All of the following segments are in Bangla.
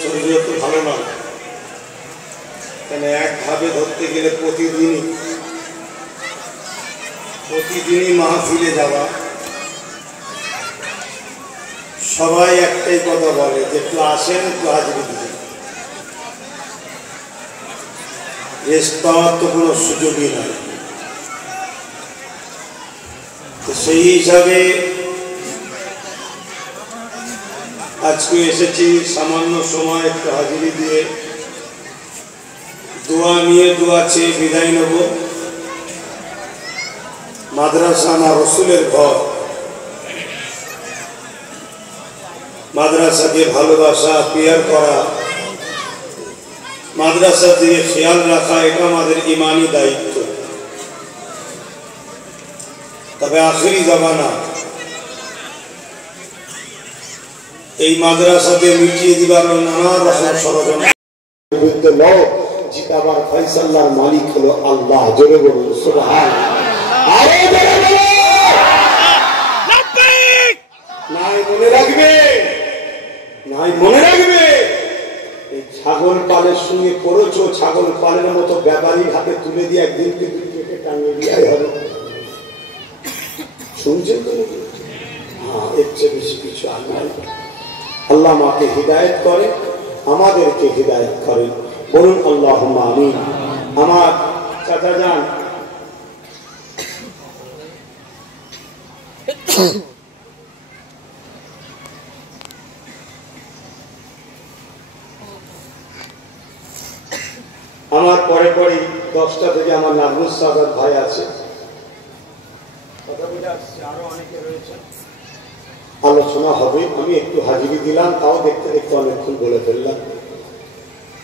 শরীরে তো ভালো নয়, কেন একভাবে ধরতে গেলে প্রতিদিনই মাহফিলে যাওয়া। সবাই একটাই কথা বলে যে একটু আসেন, একটু হাজিরি দিবেন, রেস্ট পাওয়ার তো কোনো সুযোগই নাই। তো সেই হিসাবে আজকে এসেছি, সামান্য সময় একটু হাজিরি দিয়ে দোয়া নিয়ে, দোয়া চেয়ে বিদায় নেব। মাদ্রাসা না রসুলের ঘর, মাদ্রাসাকে ভালোবাসা, পিয়ার করা, মাদ্রাসা দিয়ে খেয়াল রাখা, এটা আমাদের ইমানি দায়িত্ব। তবে আখেরি জামানা এই মাদ্রাসাকে মিটিয়ে দিবার নানা রকম ষড়যন্ত্র বিরুদ্ধে লড়, জিতাবার ফয়সালার মালিক হলো আল্লাহ। জোরে বলুন সুবহানাল্লাহ। আরে জোরে বলুন লাব্বাইক। নাই মনে রাখবে, নাই মনে রাখবে, এই ছাগল পালের সঙ্গে করেছো, ছাগল পালের মতো ব্যাপারীর হাতে তুলে দিয়ে একদিন কেটে টাঙিয়ে দেওয়াই হবে। শুনছেন তো? হ্যাঁ, এর চেয়ে বেশি কিছু আর নাই। আল্লাহ আমাকে হিদায়ত করে, আমাদেরকে হিদায়ত করেন, বলুন আল্লাহুম্মা আমিন। আমার চাচা যান আমার পরে 10টা থেকে আমার নাজমুস সাদাত ভাই আছে, কথা বলে আসছে, আরো অনেকে রয়েছে, আলোচনা হবে। আমি একটু হাজিরি দিলাম, তাও দেখতে দেখতে অনেকক্ষণ বলে ফেললাম।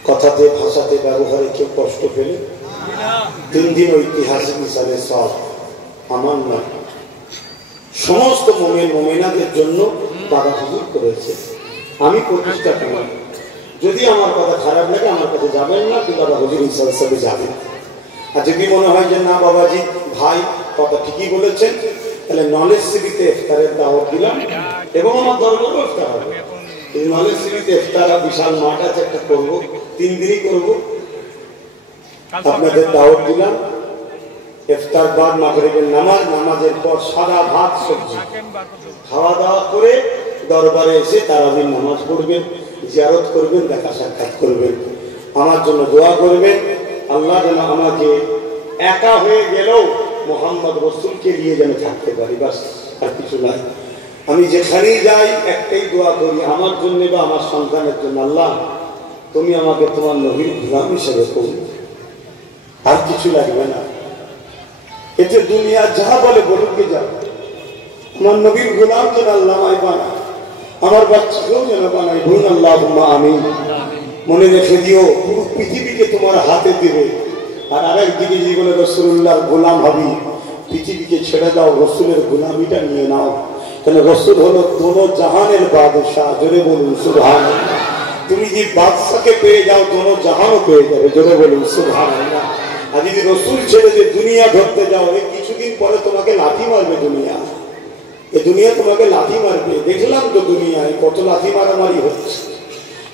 কথাতে ভাষাতে ব্যবহারে কেউ কষ্ট পেলে 3 দিন ঐতিহাসিক হিসাবে সব আমার না, সমস্ত মোমেনাদের জন্য দাদা হুজুর করেছে। আমি প্রতিষ্ঠা করি, যদি আমার কথা খারাপ লাগে আমার কাছে যাবেন না, কিন্তু দাদা হুজুর হিসাবে যাবেন। আর যদি মনে হয় যে না বাবাজি ভাই কথা ঠিকই বলেছেন, তাহলে নলেজ সিবিতে ইফতারের দাওয়াত দিলাম, এবং আমার দরবারও ইফতার হবে। এই নলেজ সিবিতে ইফতার বিশাল মাঠ আছে, একটা করবো, 3 দিনই করবো। আপনাদের দাওয়াত দিলাম। ইফতার বাদ মাগরিবের নামাজ, নামাজের পর সাদা ভাত সবজি খাওয়া দাওয়া করে দরবারে এসে তারাবির নামাজ পড়বেন, জিয়ারত করবেন, দেখা সাক্ষাৎ করবেন, আমার জন্য দোয়া করবেন। আল্লাহ যেন আমাকে একা হয়ে গেলেও মোহাম্মদ রসুলকে নিয়ে যেন থাকতে পারি, বাস আর কিছু নাই। আমি যেখানেই যাই একটাই দোয়া করি আমার জন্য বা আমার সন্তানের জন্য, আল্লাহ তুমি আমাকে তোমার নবীর গোলাম হিসেবে করো, আর কিছু লাগবে না। এতে দুনিয়া যা বলে বলুকে যাও, আমার নবীর গোলাম যেন আল্লাহ আমায় বানায়, আমার বাচ্চাকেও যেন বানায়। বলুন আল্লাহুম্মা আমিন। মনে রেখে দিও, পুরো পৃথিবীকে তোমার হাতে দেবে। আর আরেকদিকে যদি বলে রসুল্লাহর গোলাম হবি, পৃথিবীকে ছেড়ে দাও, রসুলের গোলামিটা নিয়ে নাও। তাহলে রসুল হলো দোনো জাহানের বাদশাহ। জোরে বলুন সুবহানাল্লাহ। তুমি যদি বাদশাকে পেয়ে যাও, দোনো জাহানও পেয়ে যাবে। জোরে বলুন সুবহানাল্লাহ। আর যদি রসুল ছেড়ে যে দুনিয়া ধরতে যাও, এই কিছুদিন পরে তোমাকে লাথি মারবে দুনিয়া। এই দুনিয়া তোমাকে লাথি মারবে। দেখলাম তো দুনিয়ায় কত লাথি মারামারি হচ্ছে,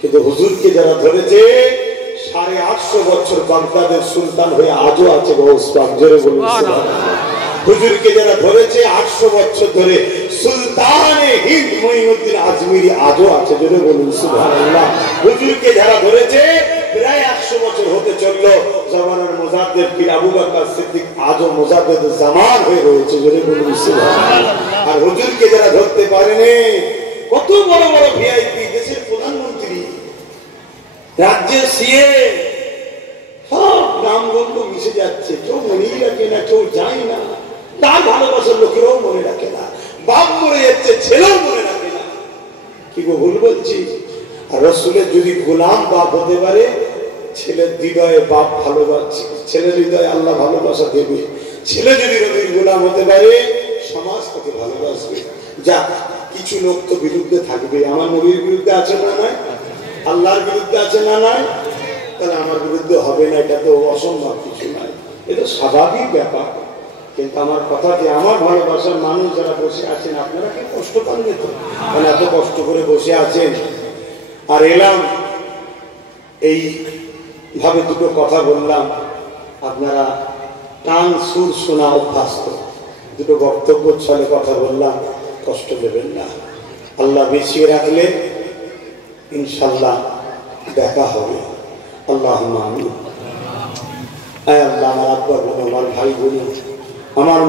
কিন্তু হুজুরকে যারা ধরেছে 850 বছর বাগদাদের সুলতান হয়ে আজও আছে গৌস পাক। জোরে বলুন সুবহানাল্লাহ। হুজুরকে যারা ধরেছে 800 বছর ধরে সুলতানে হিন্দ মুঈনুদ্দিন আজমিরি আজও আছে। জোরে বলুন সুবহানাল্লাহ। হুজুরকে যারা ধরেছে প্রায় 100 বছর হতে চললো, জামানার মুজাদ্দিদ পীর আবু বকর সিদ্দিক আজও মুজাদ্দিদ জামান হয়ে রয়েছে। জোরে বলুন সুবহানাল্লাহ। আর হুজুরকে যারা ধরতে পারেনি, কত বড় বড় ভিআইপি, দেশের প্রধানমন্ত্রী, রাজ্যের সিএ, সব নামগন্ধ মিশে যাচ্ছে। কেউ মনেই রাখে না, কেউ যায় না, তার ভালোবাসার লোকেরাও মনে রাখে না। বাপ মরে যাচ্ছে, ছেলেও মনে রাখে না। কি গো ভুল বলছি? আর রসুলের যদি গোলাম বাপ হতে পারে, ছেলের হৃদয়ে বাপ ভালোবাসে, ছেলের হৃদয়ে আল্লাহ ভালোবাসা দেবে। ছেলে যদি নবীর গোলাম হতে পারে, সমাজ তাকে ভালোবাসবে। যা কিছু লোক তো বিরুদ্ধে থাকবে। আমার নবীর বিরুদ্ধে আছে না নাই? আল্লাহর বিরুদ্ধে আছে না নাই? তাহলে আমার বিরুদ্ধে হবে না, এটা তো অসম্ভব কিছু নাই, এটা স্বাভাবিক ব্যাপার। কিন্তু আমার কথা যে আমার ভালোবাসার মানুষ যারা বসে আছেন, আপনারা কি কষ্ট পাননি তো? কারণ এত কষ্ট করে বসে আছেন। আর এলাম এইভাবে দুটো কথা বললাম, আপনারা টান সুর শোনা অভ্যস্ত, দুটো বক্তব্য ছলে কথা বললাম, কষ্ট দেবেন না। আল্লাহ বেঁচিয়ে রাখলে ইনশাল্লাহ দেখা হবে। আল্লাহ আমিন। আল্লাহ, আমার আব্বা বলুন, আমার ভাই বলুন, আমার